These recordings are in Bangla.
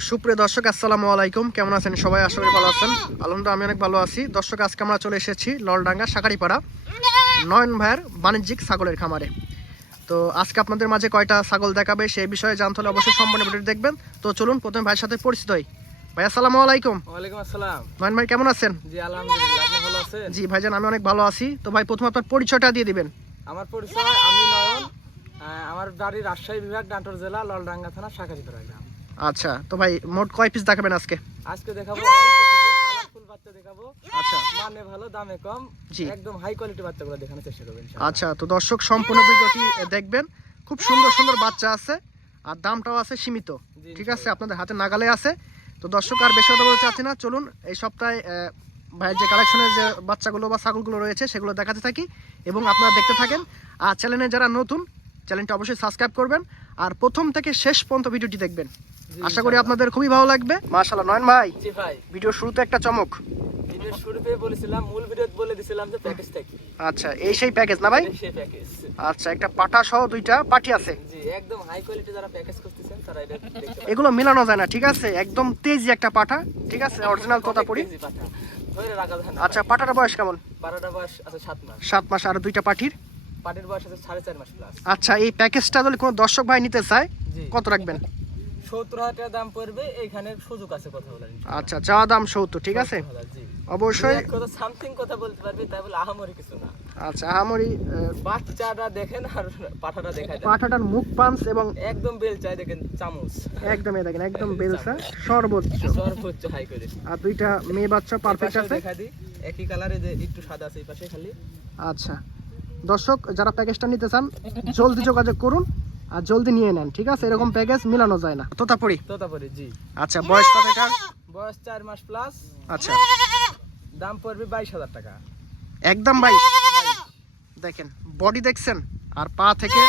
সুপ্রিয় দর্শক আসসালামু আলাইকুম, কেমন আছেন সবাই? আশা করি ভালো আছেন। আলহামদুলিল্লাহ আমি অনেক ভালো আছি। দর্শক আজকে আমরা চলে এসেছি ললডাঙ্গা শাকারিপাড়া নয়ন ভাইয়ের বাণিজ্যিক ছাগলের খামারে। তো আজকে আপনাদের মাঝে কয়টা ছাগল দেখাবে সেই বিষয়ে জানতে হলে অবশ্যই সম্পূর্ণ ভিডিও দেখবেন। তো চলুন প্রথমে ভাইয়ের সাথে পরিচিত হই। ভাই আসসালামু আলাইকুম। ওয়ালাইকুম আসসালাম। নয়ন ভাই কেমন আছেন? জি আলহামদুলিল্লাহ, আপনি ভালো আছেন? জি ভাইজান আমি অনেক ভালো আছি। তো ভাই প্রথমে আপনার পরিচয়টা দিয়ে দিবেন। আমার পরিচয়, আমি নয়ন। আমার বাড়ি রাজশাহী বিভাগ, নাটোর জেলা, ললডাঙ্গা থানা, শাকারিপাড়া গ্রাম। আচ্ছা, তো ভাই মোট কয় পিস দেখাবেন আজকে? আজকে দেখাবো কালারফুল বাচ্চা দেখাবো। আচ্ছা, মানে ভালো, দামে কম, জি একদম হাই কোয়ালিটি বাচ্চাগুলো দেখানোর চেষ্টা করবেন। আচ্ছা, তো দর্শক সম্পূর্ণ ভিডিওটি দেখবেন। খুব সুন্দর সুন্দর বাচ্চা আছে আর দামটাও আছে সীমিত, ঠিক আছে, আপনাদের হাতে নাগালে আছে। তো দর্শক আর বেশি কথা বলতে চাচ্ছি না, চলুন এই সপ্তাহে ভাইয়ের যে কালেকশনের যে বাচ্চাগুলো বা ছাগলগুলো রয়েছে সেগুলো দেখাতে থাকি এবং আপনারা দেখতে থাকেন। আর চ্যানেলে যারা নতুন, চ্যানেলটা অবশ্যই সাবস্ক্রাইব করবেন আর প্রথম থেকে শেষ পর্যন্ত ভিডিওটি দেখবেন। আশা করি আপনাদের খুবই ভালো লাগবে। মাশাআল্লাহ নয়ন ভাই, জি ভাই, ভিডিও শুরুতে একটা চমক। ভিডিওর শুরুতে বলেছিলাম, মূল ভিডিওতে বলে দিয়েছিলাম যে প্যাকেজ থাকি। আচ্ছা, এই সেই প্যাকেজ না ভাই? সেই প্যাকেজ। আচ্ছা, একটা পাঠা সহ দুইটা পাঠি আছে। জি, একদম হাই কোয়ালিটি যারা প্যাকেজ করতেছেন তারা এটা দেখতে পারেন। এগুলো মেলানো যায় না, ঠিক আছে, একদম তেজি একটা পাঠা, ঠিক আছে, অরিজিনাল তোতাপুরি। কেজি পাঠা ধরে রাখা যায় না। আচ্ছা, পাঠাটার বয়স কেমন? পাঠাটার বয়স আছে 7 মাস। 7 মাস। আর দুইটা পাঠির? পাটির বয়স আছে 4.5 মাস প্লাস। আচ্ছা, এই প্যাকেজটা যদি কোনো দর্শক ভাই নিতে চায় জি, কত রাখবেন? 70,000 টাকা দাম পড়বে। এইখানে সুযোগ আছে কথা বলার। আচ্ছা, চাওয়া দাম 70, ঠিক আছে, 70,000, জি। অবশ্যই। এক কথা সামথিং কথা বলতে পারবে, তাই বলে আহামরি কিছু না। আচ্ছা, আহামরি বাচ্চাটা দেখেন আর পাঠাটা দেখায় দেন। পাঠাটার মুখ পাঞ্চ এবং একদম বেল চাই দেখেন, চামচ একদম এই দেখেন একদম বেলসা সর্বোচ্চ। সর্বোচ্চ হাই করে। আর দুইটা মেয়ে বাচ্চা পারফেক্ট আছে। দেখা দিই, একই কালারে, যে একটু সাদা আছে এই পাশে খালি। আচ্ছা দর্শক, যারা প্যাকেজটা নিতে চান জলদি যোগাযোগ করুন আর জলদি নিয়ে নেন, ঠিক আছে, এরকম প্যাকেজ মিলানো যায় না। তোতাপুরি? তোতাপুরি, জি। আচ্ছা, বয়স কত এটা? বয়স 4 মাস প্লাস। আচ্ছা, দাম পড়বে 22,000 টাকা। একদম 22। দেখেন বডি দেখছেন আর পা থেকে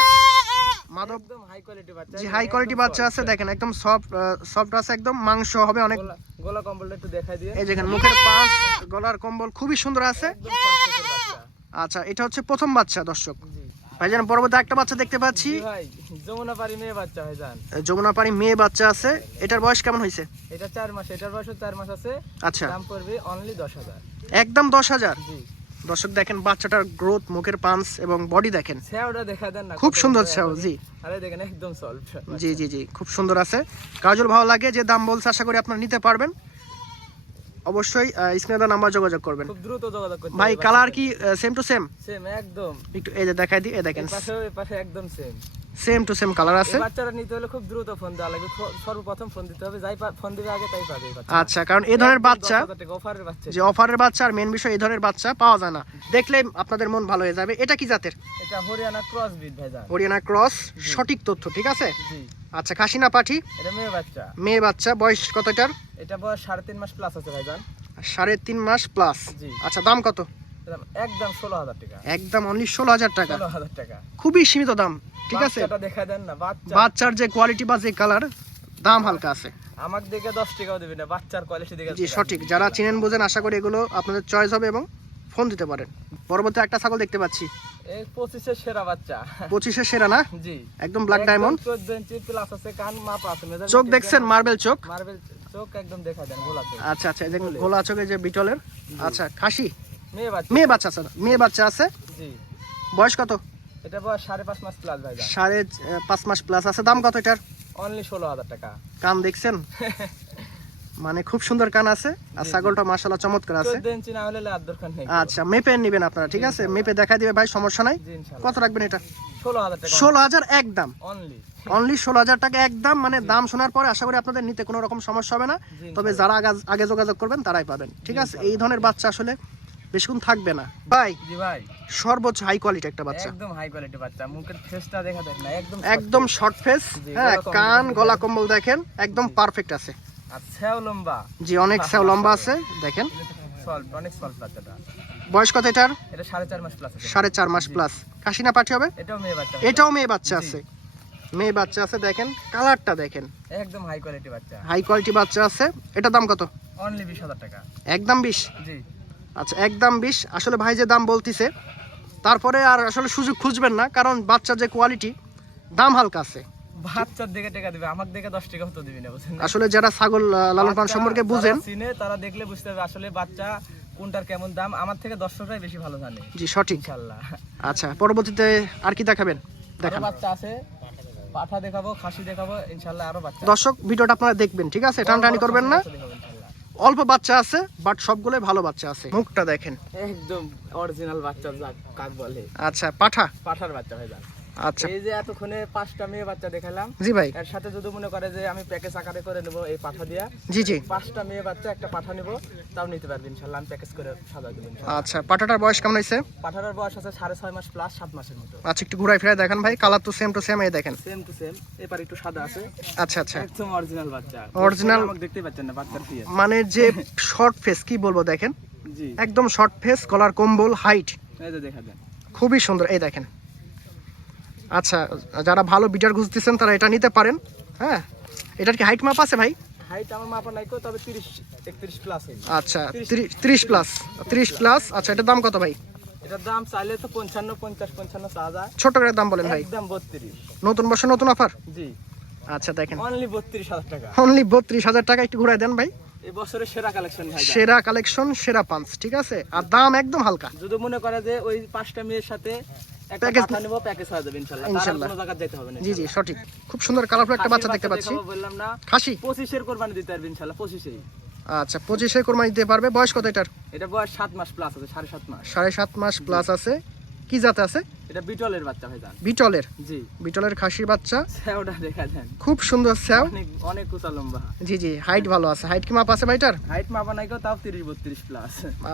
মাদক, একদম হাই কোয়ালিটি বাচ্চা। জি হাই কোয়ালিটি বাচ্চা আছে। দেখেন একদম সফট আছে, একদম মাংস হবে অনেক। গলা কম্বলটা একটু দেখাই দিয়ে। এই দেখেন মুখের পাশ, গলার কম্বল খুবই সুন্দর আছে। একদম পারফেক্ট বাচ্চা। আচ্ছা, এটা হচ্ছে প্রথম বাচ্চা দর্শক। জি ভাইজান পরবর্তী একটা বাচ্চা দেখতে পাচ্ছি। জি ভাই, যমুনাপাড়ি মেয়ে বাচ্চা ভাইজান। যমুনাপাড়ি মেয়ে বাচ্চা আছে। এটার বয়স কেমন হয়েছে? এটা 4 মাস, এটার বয়স 4 মাস আছে। আচ্ছা, দাম পড়বে অনলি 10,000। একদম 10,000। জি, দর্শক দেখেন বাচ্চাটার গ্রোথ, মুখের পাঞ্চ এবং বডি দেখেন, ছাওটা দেখা দেন না, খুব কত সুন্দর বড় ছাও। এখন। জি আরে দেখেন একদম সলভ। জি জি জি, খুব সুন্দর আছে। কাজল ভালো লাগে, যে দাম বলছে আশা করি আপনারা নিতে পারবেন। অবশ্যই স্ক্রিনে দেওয়া নাম্বার যোগাযোগ করবেন। খুব দ্রুত যোগাযোগ করতে ভাই হবে। কালার কি সেম টু সেম? সেম একদম। একটু এই যে দেখাই দিই, এই দেখেন এই পাশে একদম same. Same to same colour আছে। এই বাচ্চাটা নিতে হলে খুব দ্রুত ফোন দেওয়া লাগবে। সর্বপ্রথম ফোন দিতে হবে, যাই ফোন দিবে আগে তাই পাবে এই বাচ্চা। আচ্ছা, কারণ এই ধরনের বাচ্চা, 10,000 টাকা অফারের বাচ্চা। যে অফারের বাচ্চা আর মেন বিষয় এই ধরনের বাচ্চা পাওয়া যায় না, দেখলে আপনাদের মন ভালো হয়ে যাবে। এটা কি জাতের? এটা হরিয়ানা ক্রস ব্রিড ভাইজান। হরিয়ানা ক্রস, সঠিক তথ্য, ঠিক আছে। জি, আচ্ছা, খাসি না পাঠি? এটা মেয়ে বাচ্চা। মেয়ে বাচ্চা। বয়স কত এটার? এটা বয়স 3.5 মাস প্লাস আছে ভাইজান। 3.5 মাস প্লাস। জি। আচ্ছা, দাম কত? একদম 16,000 টাকা। একদম অনলি 16,000 টাকা। 16,000 টাকা। খুবই সীমিত দাম, ঠিক আছে। বাচ্চাটা দেখা দেন না, বাচ্চা। বাচ্চার যে কোয়ালিটি বা যে কালার, দাম হালকা আছে। আমাকে দেখে 10 টাকাও দিবি না, বাচ্চার কোয়ালিটি দেখে। জি সঠিক, যারা চিনেন বোঝেন আশা করি এগুলো আপনাদের চয়েস হবে এবং ফোন দিতে পারেন। পরবর্তী একটা ছাগল দেখতে পাচ্ছি, এই 25-এর সেরা বাচ্চা। 25-এর সেরা না? জি, একদম ব্ল্যাক ডায়মন্ড। 14 ইঞ্চি প্লাস আছে, কান মাপ আছে। চোখ দেখছেন মার্বেল চোখ। মার্বেল চোখ একদম দেখা দেন, গোলা চোখ। আচ্ছা আচ্ছা, দেখুন গোলা চোখে যে বিটলের। আচ্ছা, খাসি? মেয়ে বাচ্চা। মেয়ে বাচ্চা আছে, মেয়ে বাচ্চা আছে। জি, বয়স কত? এটা বয়স 5.5 মাস প্লাস ভাইজান। 5.5 মাস প্লাস আছে। দাম কত এটার? অনলি 16,000 টাকা। কান দেখছেন, মানে খুব সুন্দর কান আছে আর ছাগলটা মাশাআল্লাহ চমৎকার আছে। 14 ইঞ্চি না হলে লাদ দরকার নেই। আচ্ছা, মেপে নেবেন আপনারা, ঠিক আছে, মেপে দেখা দিবে ভাই, সমস্যা নাই। জি ইনশাআল্লাহ। কত রাখবেন এটা? 16,000 টাকা 16,000 একদম। অনলি। অনলি 16,000 টাকা একদম। মানে দাম শোনার পরে আশা করি আপনাদের নিতে কোনো রকম সমস্যা হবে না। জি, তবে যারা আগে যোগাযোগ করবেন তারাই পাবেন, ঠিক আছে। এই ধরনের বাচ্চা আসলে বেশিক্ষণ থাকবে না ভাই। জি ভাই, সর্বোচ্চ হাই কোয়ালিটি একটা বাচ্চা, একদম হাই কোয়ালিটি বাচ্চা। মুখের ফেসটা দেখা দেন না, একদম একদম শর্ট ফেস। জি, হ্যাঁ, গলা কম্বল কান দেখেন। গলা কম্বল দেখেন একদম পারফেক্ট আছে। আর ছাও লম্বা। জি, অনেক সেও লম্বা আছে দেখেন। সল্ট, অনেক সল্ট বাচ্চাটা। বয়স কত এটার? এটা 4.5 মাস প্লাস আছে। 4.5 মাস প্লাস। খাসি না পাঠি হবে? এটাও মেয়ে বাচ্চা। এটাও মেয়ে বাচ্চা জি। আছে। মেয়ে বাচ্চা আছে, দেখেন কালারটা দেখেন, একদম হাই কোয়ালিটি বাচ্চা। হাই কোয়ালিটি বাচ্চা আছে। এটা দাম কত? অনলি 20,000 টাকা। একদম 20। জি, আচ্ছা, একদম 20। আসলে ভাই যে দাম বলতিছে, তারপরে আর আসলে সুযোগ খুঁজবেন না, কারণ বাচ্চার যে কোয়ালিটি, দাম হালকা আছে। বাচ্চার দিকে টাকা দিবে, আমার দিকে 10 টাকাও তো দিবি না, বুঝছেন? আসলে যারা ছাগল লালন পালন সম্পর্কে বুঝেন, চিনে তারা দেখলে বুঝতে হবে আসলে বাচ্চা কোনটার কেমন দাম। আমার থেকে দর্শকরাই বেশি ভালো জানে জি সঠিক। ইনশাআল্লাহ। আচ্ছা, পরবর্তীতে আর কি দেখাবেন? আরো দেখান। বাচ্চা আছে, পাঠা দেখাবো, খাসি দেখাবো ইনশাআল্লাহ, আরো বাচ্চা দর্শক ভিডিওটা আপনারা দেখবেন, ঠিক আছে? টানাটানি করবেন না। দেখাবো ইনশাআল্লাহ। অল্প বাচ্চা আছে, বাট সবগুলোই ভালো বাচ্চা আছে। মুখটা দেখেন, একদম অরিজিনাল বাচ্চা, কাক বলে আচ্ছা পাঠা। পাঠার বাচ্চা ভাই জান। আচ্ছা এই যে এতক্ষণে 5টা মেয়ে বাচ্চা দেখালাম, জি ভাই, এর সাথে যদি মনে করে যে আমি প্যাকেজ আকারে করে নেব এই পাঠা দিয়া, জি জি। 5টা মেয়ে বাচ্চা একটা পাঠা নেব, তাও নিতে পারবেন ইনশাআল্লাহ, আমি প্যাকেজ করে সাজা দেব ইনশাআল্লাহ। আচ্ছা, পাঠাটার বয়স কেমন হয়েছে? পাঠাটার বয়স আছে 6.5 মাস প্লাস 7 মাসের মতো। আচ্ছা, একটু ঘুরাই ফিরাই দেখেন ভাই, কালার তো সেম টু সেম, এই দেখেন। সেম টু সেম, এবার একটু সাদা আছে, আচ্ছা আচ্ছা, একদম অরিজিনাল বাচ্চা। Original- আমাকে দেখতে পাচ্ছেন না বাচ্চার ফেস? মানে যে শর্ট ফেস, কি বলবো দেখেন, জি, একদম শর্ট ফেস, গলার কম্বল, হাইট এই যে দেখা দেন। খুবই সুন্দর, এই দেখেন। আচ্ছা, যারা ভালো বিটার খুঁজতেছেন তারা এটা নিতে পারেন। হ্যাঁ, এটার কি হাইট মাপ আছে ভাই? হাইট আমার মাপা নাই কো, তবে 30-31 প্লাস হইবে। আচ্ছা, 30 প্লাস, 30 প্লাস। আচ্ছা, এটার দাম কত ভাই? এটার দাম চাইলে তো 55 চা যায়, ছোট করে দাম বলেন ভাই। একদম 32। নতুন বছর নতুন অফার। জি, আচ্ছা দেখেন, অনলি 32,000 টাকা। অনলি 32,000 টাকা। একটু ঘুরাই দেন ভাই। এই বছরের সেরা কালেকশন ভাই জান। সেরা কালেকশন, সেরা পাঞ্চ, ঠিক আছে? আর দাম একদম হালকা। যদি মনে করে যে ওই 5টা মেয়ের সাথে একটা Package- পাঠা নেব, প্যাকেজ হয়ে যাবে ইনশাআল্লাহ, তার আর ইনশাআল্লাহ। কোনো জায়গা যেতে হবে না। জি জি সঠিক। খুব সুন্দর কালারফুল একটা বাচ্চা দেখতে পাচ্ছি, দেখাবো বললাম না, খাসি। 25 কোরবানি দিতে পারবে ইনশাআল্লাহ, 25 আচ্ছা, 25-এ কোরবানি দিতে পারবে। বয়স কত এটার? এটা বয়স 7 মাস প্লাস আছে, 7.5 মাস। 7.5 মাস প্লাস আছে। কি জাতে আছে? এটা বিটলের বাচ্চা ভাই জান। বিটলের, জি, বিটলের খাসির বাচ্চা, সেওটা দেখা দেন, খুব সুন্দর স্যাও। অনেক অনেক উঁচা লম্বা। জি জি, হাইট ভালো আছে। হাইট কি মাপ আছে ভাইটার? হাইট মাপা নাই কেউ, তাও 30-32 প্লাস।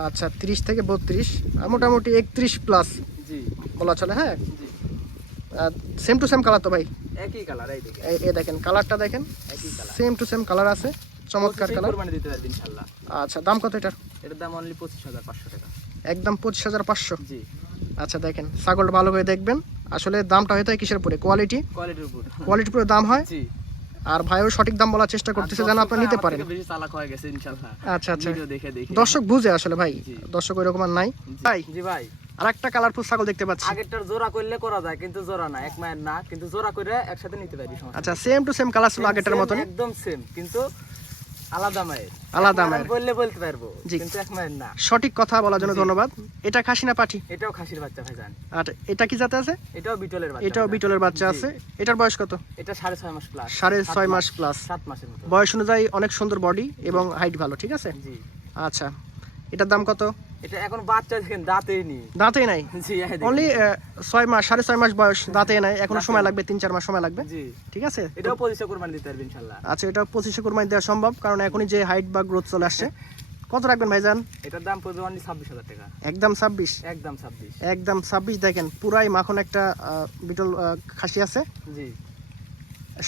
আচ্ছা, 30 থেকে 32, মোটামুটি 31 প্লাস জি বলা চলে। হ্যাঁ, জি, সেম টু সেম কালার তো ভাই। একই কালার, এই দেখেন এই দেখেন কালারটা দেখেন, একই colour. Same to same colour আছে, চমৎকার 25 কালার। কোরবানি দিতে পারবে ইনশাআল্লাহ। আচ্ছা, দাম কত এটার? এটার দাম অনলি 25,500 টাকা। একদম 25,500। জি, আচ্ছা দেখেন, ছাগলটা ভালো করে দেখবেন। আসলে দামটা হয়তো কিসের উপরে? কোয়ালিটি, কোয়ালিটির উপর। কোয়ালিটির উপরে দাম হয়। জি, আর ভাইও সঠিক দাম বলার চেষ্টা করতেছে যেন আপনি নিতে পারেন। আমার থেকে বেশি চালাক হয়ে গেছে ইনশাআল্লাহ। আচ্ছা আচ্ছা, ভিডিও দেখে দেখে দর্শক বুঝে আসলে ভাই, জি। দর্শক ওইরকম আর নাই জি। ভাই। জি ভাই, আর একটা কালারফুল ছাগল দেখতে পাচ্ছি। আগেরটার জোড়া করলে করা যায়, কিন্তু জোড়া না, এক মায়ের না, কিন্তু জোড়া করে একসাথে নিতে পারবি, সমস্যা আচ্ছা, সেম টু সেম কালার ছিল আগেরটার Same, মতনই। একদম সেম, কিন্তু আলাদা মায়ের। আলাদা এক মায়ের। বললে বলতে পারবো, জি। কিন্তু এক মায়ের না। সঠিক কথা বলার জন্য জি। ধন্যবাদ। এটা খাসি না পাঠি? এটাও খাসির বাচ্চা ভাই জান। আর এটা কি জাতে আছে? এটাও বিটলের বাচ্চা। এটাও ভাইজান। বিটলের বাচ্চা জি। আছে। এটার বয়স কত? এটা 6.5 মাস প্লাস। 6.5 মাস প্লাস। 7 মাসের মতো। বয়স অনুযায়ী অনেক সুন্দর বডি এবং হাইট ভালো, ঠিক আছে? জি, আচ্ছা, এটার দাম কত? এটা এখন বাচ্চা দেখেন দাঁতেই নেই। দাঁতেই নাই, জি, এই দেখেন। অনলি 6 মাস, 6.5 মাস বয়স, দাঁতে নাই, এখনো দাঁতে সময় নাই। লাগবে, 3-4 মাস সময় লাগবে, জি, ঠিক আছে? এটাও 25 কোরবানি দিতে পারবে ইনশাআল্লাহ। আচ্ছা, এটা 25-এ কোরবানি দেওয়া সম্ভব, কারণ এখনই যে হাইট বা গ্রোথ চলে আসছে। কত রাখবেন ভাইজান? এটার দাম পড়বে অনলি 26,000 টাকা। একদম 26। একদম 26। একদম 26। দেখেন পুরাই মাখন একটা বিটল খাসি আছে, জি,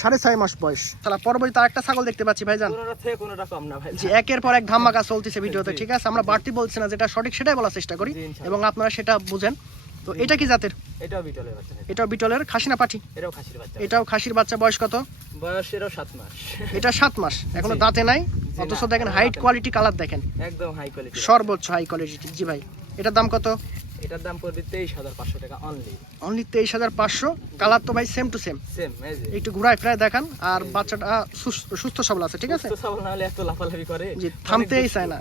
6.5 মাস বয়স। তাহলে পরবর্তীতে আরেকটা ছাগল দেখতে পাচ্ছি ভাইজান। কোনোটা থেকে কোনোটা কম না ভাই। জি, একের পর এক ধামাকা চলতেছে ভিডিওতে, জি। ঠিক আছে? আমরা বাড়তি বলছি না, যেটা সঠিক সেটাই বলার চেষ্টা করি জি, ইনশাআল্লাহ। এবং আপনারা সেটা বুঝেন। তো এটা কি জাতের? এটাও বিটলের বাচ্চা ভাই। এটাও বিটলের খাসি না পাঠি? এটাও খাসির বাচ্চা। এটাও খাসির বাচ্চা। বয়স কত? বয়স এরও 7 মাস। এটা 7 মাস, এখনো জি। দাঁতে নাই। জি, অথচ না, দেখেন এখনো হাইট, দাঁতে কোয়ালিটি, কালার দেখেন, একদম হাই কোয়ালিটি। সর্বোচ্চ হাই কোয়ালিটি। জি ভাই, এটার দাম কত? এটার দাম পড়বে 23,500 টাকা অনলি। অনলি 23,500। কালার তো ভাই সেম টু সেম। সেম, এই যে। একটু ঘুরায় ফিরায় দেখান। আর বাচ্চাটা সুস্থ সবল আছে, ঠিক আছে? সুস্থ সবল না হলে এত লাফালাফি করে। জি, অনেক থামতেই দুষ্টু। চায় না।